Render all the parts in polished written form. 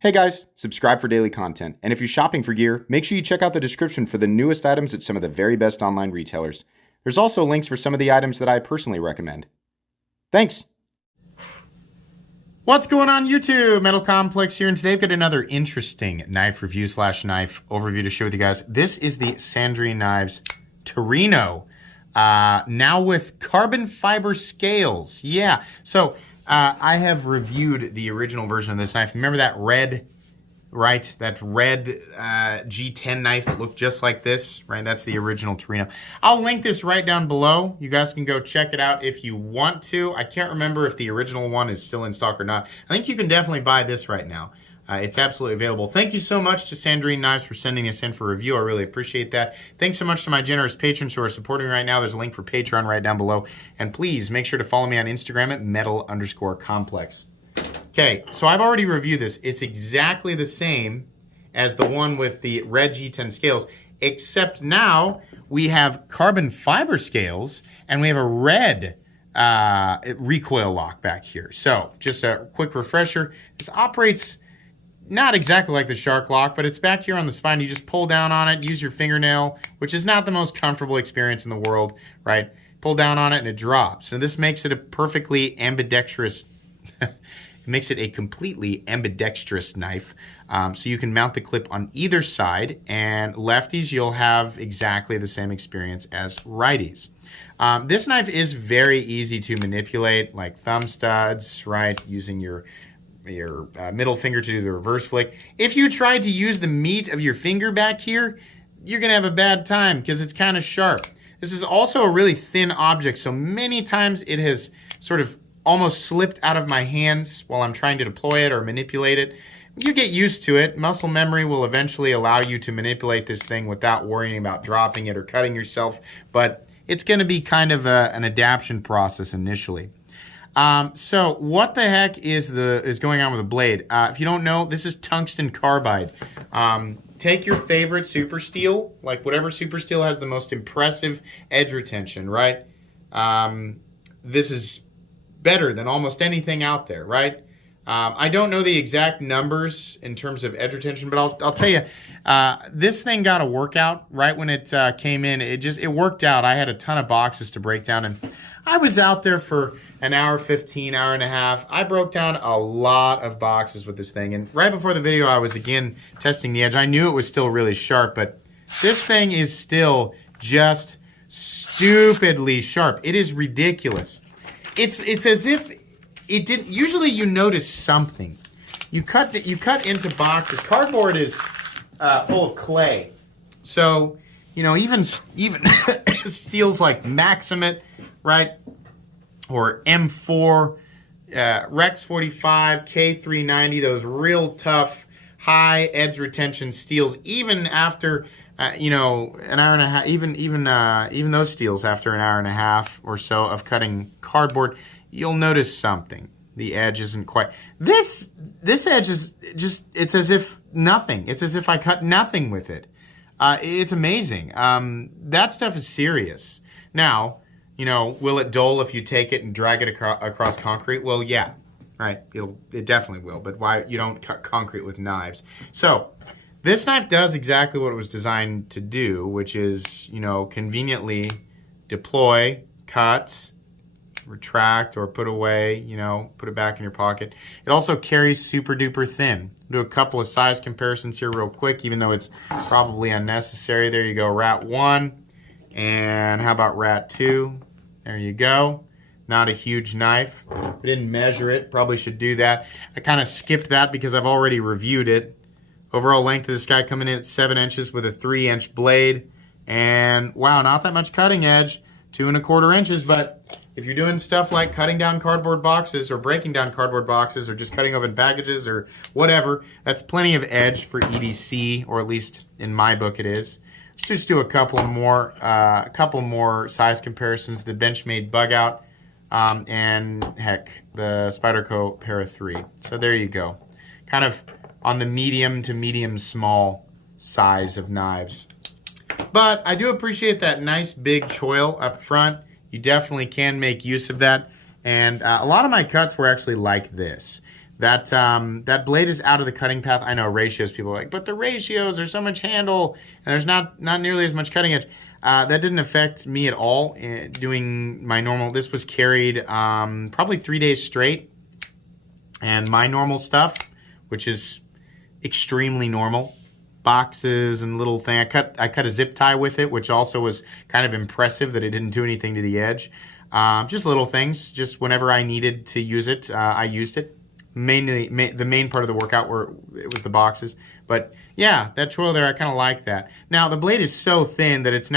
Hey guys, subscribe for daily content, and if you're shopping for gear, make sure you check out the description for the newest items at some of the very best online retailers. There's also links for some of the items that I personally recommend. Thanks! What's going on YouTube? Metal Complex here, and today I've got another interesting knife review / knife overview to share with you guys. This is the Sandrin Torino, now with carbon fiber scales. Yeah, so I have reviewed the original version of this knife. Remember that red, right? That red G10 knife that looked just like this, right? That's the original Torino. I'll link this right down below. You guys can go check it out if you want to. I can't remember if the original one is still in stock or not. I think you can definitely buy this right now. It's absolutely available. Thank you so much to Sandrin Knives for sending this in for review. I really appreciate that. Thanks so much to my generous patrons who are supporting me right now. There's a link for Patreon right down below. And please make sure to follow me on Instagram at metal_complex. Okay, so I've already reviewed this. It's exactly the same as the one with the red G10 scales, except now we have carbon fiber scales and we have a red recoil lock back here. So just a quick refresher. This operates not exactly like the shark lock, but it's back here on the spine. You just pull down on it, use your fingernail, which is not the most comfortable experience in the world, right? Pull down on it and it drops. And this makes it a perfectly ambidextrous, it makes it a completely ambidextrous knife. So you can mount the clip on either side, and lefties, you'll have exactly the same experience as righties. This knife is very easy to manipulate, like thumb studs, right? Using your middle finger to do the reverse flick. If you try to use the meat of your finger back here, you're gonna have a bad time because it's kind of sharp. This is also a really thin object, so many times it has sort of almost slipped out of my hands while I'm trying to deploy it or manipulate it. You get used to it. Muscle memory will eventually allow you to manipulate this thing without worrying about dropping it or cutting yourself, but it's gonna be kind of an adaptation process initially. So what the heck is going on with the blade? If you don't know, this is tungsten carbide. Take your favorite super steel, like whatever super steel has the most impressive edge retention, right? This is better than almost anything out there, right? I don't know the exact numbers in terms of edge retention, but I'll tell you, this thing got a workout right when it came in. It worked out. I had a ton of boxes to break down, and I was out there for an hour 15, hour and a half. I broke down a lot of boxes with this thing, and right before the video I was again testing the edge. I knew it was still really sharp, but this thing is still just stupidly sharp. It is ridiculous. It's as if it didn't. Usually you notice something. You cut into boxes. Cardboard is full of clay, so you know even steels like Maximate, right? Or M4, Rex 45, K390, those real tough, high edge retention steels, even after, you know, an hour and a half, even those steels after an hour and a half or so of cutting cardboard, you'll notice something. The edge isn't quite, this edge is just, it's as if nothing. It's as if I cut nothing with it. It's amazing. That stuff is serious. Now, you know, will it dull if you take it and drag it across concrete? Well, yeah, right. It definitely will. But why you don't cut concrete with knives? So this knife does exactly what it was designed to do, which is, you know, conveniently deploy, cut, retract, or put away. You know, put it back in your pocket. It also carries super duper thin. Do a couple of size comparisons here real quick, even though it's probably unnecessary. There you go, Rat 1, and how about Rat 2? There you go. Not a huge knife. I didn't measure it. Probably should do that. I kind of skipped that because I've already reviewed it. Overall length of this guy coming in at 7 inches with a 3-inch blade. And wow, not that much cutting edge. 2 1/4 inches. But if you're doing stuff like cutting down cardboard boxes or breaking down cardboard boxes or just cutting open packages or whatever, that's plenty of edge for EDC, or at least in my book it is. Let's just do a couple more size comparisons. The Benchmade Bug Out, and heck, the Spyderco Para 3. So there you go. Kind of on the medium to medium small size of knives. But I do appreciate that nice big choil up front. You definitely can make use of that. And a lot of my cuts were actually like this. That blade is out of the cutting path. I know ratios, people are like, but the ratios, there's so much handle, and there's not nearly as much cutting edge. That didn't affect me at all doing my normal. This was carried probably 3 days straight. And my normal stuff, which is extremely normal, boxes and little thing. I cut a zip tie with it, which also was kind of impressive that it didn't do anything to the edge. Just little things. Just whenever I needed to use it, I used it. Mainly, the main part of the workout it was the boxes. But yeah, that choil there, I kind of like that. Now the blade is so thin that it's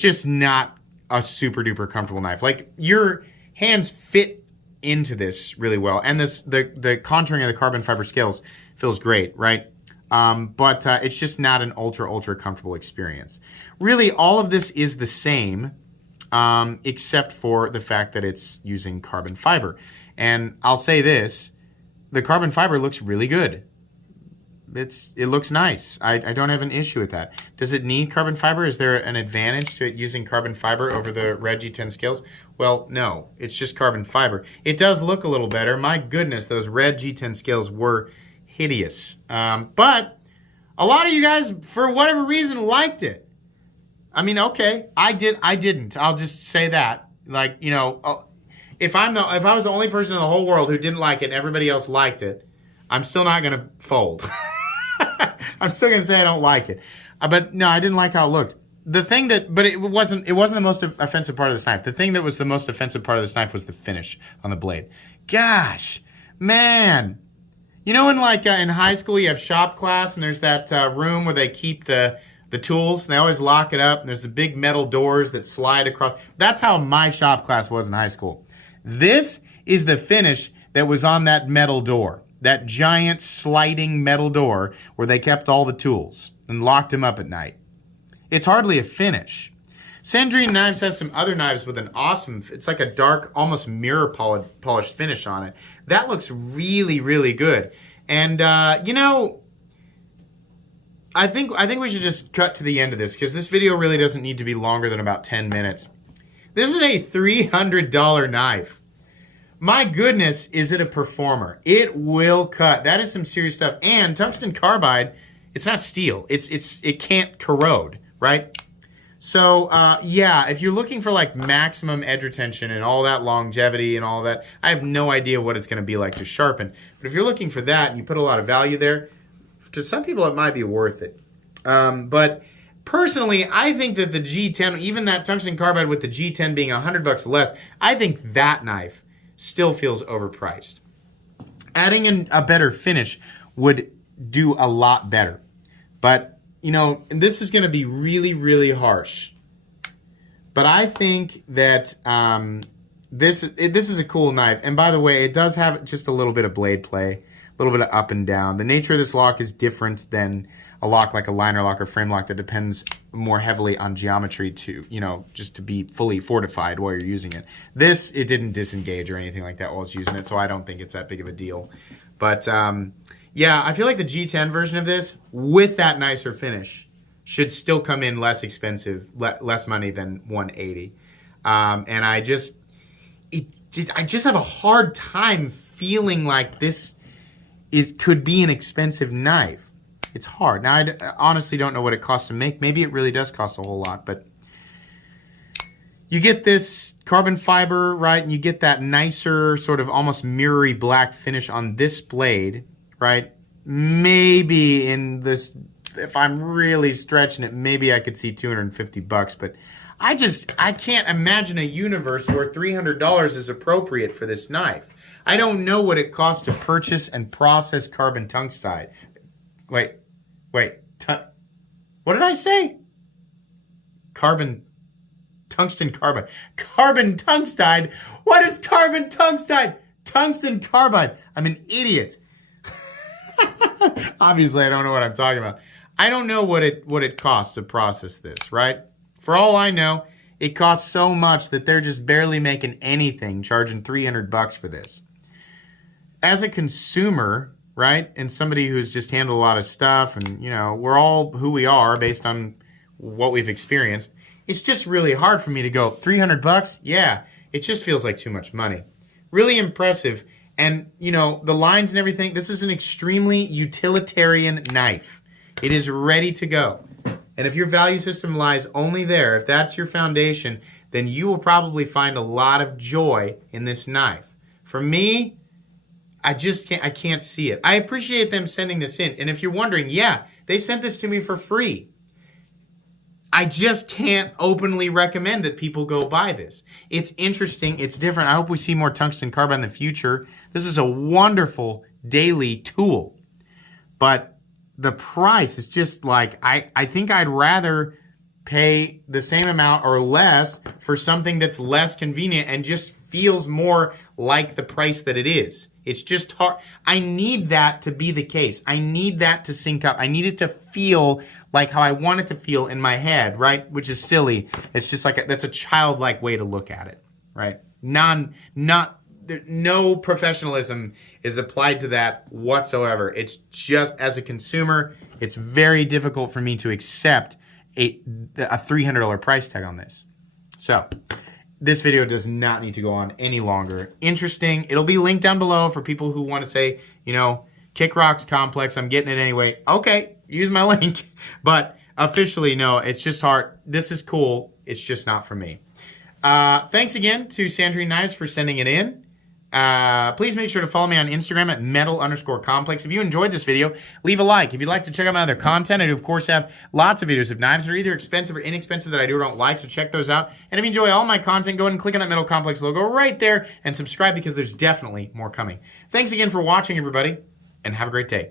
just not a super duper comfortable knife. Like your hands fit into this really well, and the contouring of the carbon fiber scales feels great, right? But it's just not an ultra comfortable experience. Really, all of this is the same, except for the fact that it's using carbon fiber. And I'll say this, the carbon fiber looks really good. It looks nice. I don't have an issue with that. Does it need carbon fiber? Is there an advantage to it using carbon fiber over the Red G10 scales? Well, no. It's just carbon fiber. It does look a little better. My goodness, those Red G10 scales were hideous. But a lot of you guys, for whatever reason, liked it. I mean, okay, I didn't. I'll just say that. Like, you know, if I was the only person in the whole world who didn't like it and everybody else liked it, I'm still not going to fold. I'm still going to say I don't like it. But no, I didn't like how it looked. But it wasn't the most offensive part of this knife. The thing that was the most offensive part of this knife was the finish on the blade. Gosh, man. You know, in high school you have shop class and there's that room where they keep the tools and they always lock it up and there's the big metal doors that slide across. That's how my shop class was in high school. This is the finish that was on that metal door. That giant sliding metal door where they kept all the tools and locked them up at night. It's hardly a finish. Sandrin Knives has some other knives with an awesome, it's like a dark, almost mirror polished finish on it. That looks really, really good. And, you know, I think we should just cut to the end of this because this video really doesn't need to be longer than about 10 minutes. This is a $300 knife. My goodness, is it a performer? It will cut. That is some serious stuff. And tungsten carbide, it's not steel. It can't corrode, right? So, yeah, if you're looking for like maximum edge retention and all that longevity and all that, I have no idea what it's going to be like to sharpen. But if you're looking for that and you put a lot of value there, to some people it might be worth it. But personally, I think that the G10, even that tungsten carbide with the G10 being $100 less, I think that knife still feels overpriced. Adding in a better finish would do a lot better. But, you know, this is going to be really, really harsh. But I think that this is a cool knife. And by the way, it does have just a little bit of blade play, a little bit of up and down. The nature of this lock is different than a lock like a liner lock or frame lock that depends more heavily on geometry to, you know, just to be fully fortified while you're using it. This, it didn't disengage or anything like that while I was using it, so I don't think it's that big of a deal. But, yeah, I feel like the G10 version of this, with that nicer finish, should still come in less expensive, less money than $180. And I just have a hard time feeling like this could be an expensive knife. It's hard. Now, I honestly don't know what it costs to make. Maybe it really does cost a whole lot, but you get this carbon fiber, right? And you get that nicer sort of almost mirrory black finish on this blade, right? Maybe in this, if I'm really stretching it, maybe I could see $250, but I can't imagine a universe where $300 is appropriate for this knife. I don't know what it costs to purchase and process carbon tungsten. Wait. What did I say? Tungsten carbide. Carbon tungsten? What is carbon tungsten? Tungsten carbide. I'm an idiot. Obviously, I don't know what I'm talking about. I don't know what it costs to process this, right? For all I know, it costs so much that they're just barely making anything, charging $300 for this. As a consumer, right, and somebody who's just handled a lot of stuff, and, you know, we're all who we are based on what we've experienced, it's just really hard for me to go, $300? Yeah, it just feels like too much money. Really impressive. And, you know, the lines and everything, this is an extremely utilitarian knife. It is ready to go. And if your value system lies only there, if that's your foundation, then you will probably find a lot of joy in this knife. For me, I can't see it. I appreciate them sending this in. And if you're wondering, yeah, they sent this to me for free. I just can't openly recommend that people go buy this. It's interesting. It's different. I hope we see more tungsten carbide in the future. This is a wonderful daily tool. But the price is just like, I think I'd rather pay the same amount or less for something that's less convenient and just feels more like the price that it is. It's just hard. I need that to be the case. I need that to sync up. I need it to feel like how I want it to feel in my head, right? Which is silly. It's just like, that's a childlike way to look at it, right? No professionalism is applied to that whatsoever. It's just, as a consumer, it's very difficult for me to accept a $300 price tag on this. So this video does not need to go on any longer. Interesting. It'll be linked down below for people who want to say, you know, Kick Rocks Complex, I'm getting it anyway. Okay, use my link. But officially, no, it's just hard. This is cool. It's just not for me. Thanks again to Sandrin Knives for sending it in. Please make sure to follow me on Instagram at metal_complex. If you enjoyed this video, leave a like. If you'd like to check out my other content, I do, of course, have lots of videos of knives that are either expensive or inexpensive that I do or don't like, so check those out. And if you enjoy all my content, go ahead and click on that Metal Complex logo right there and subscribe, because there's definitely more coming. Thanks again for watching, everybody, and have a great day.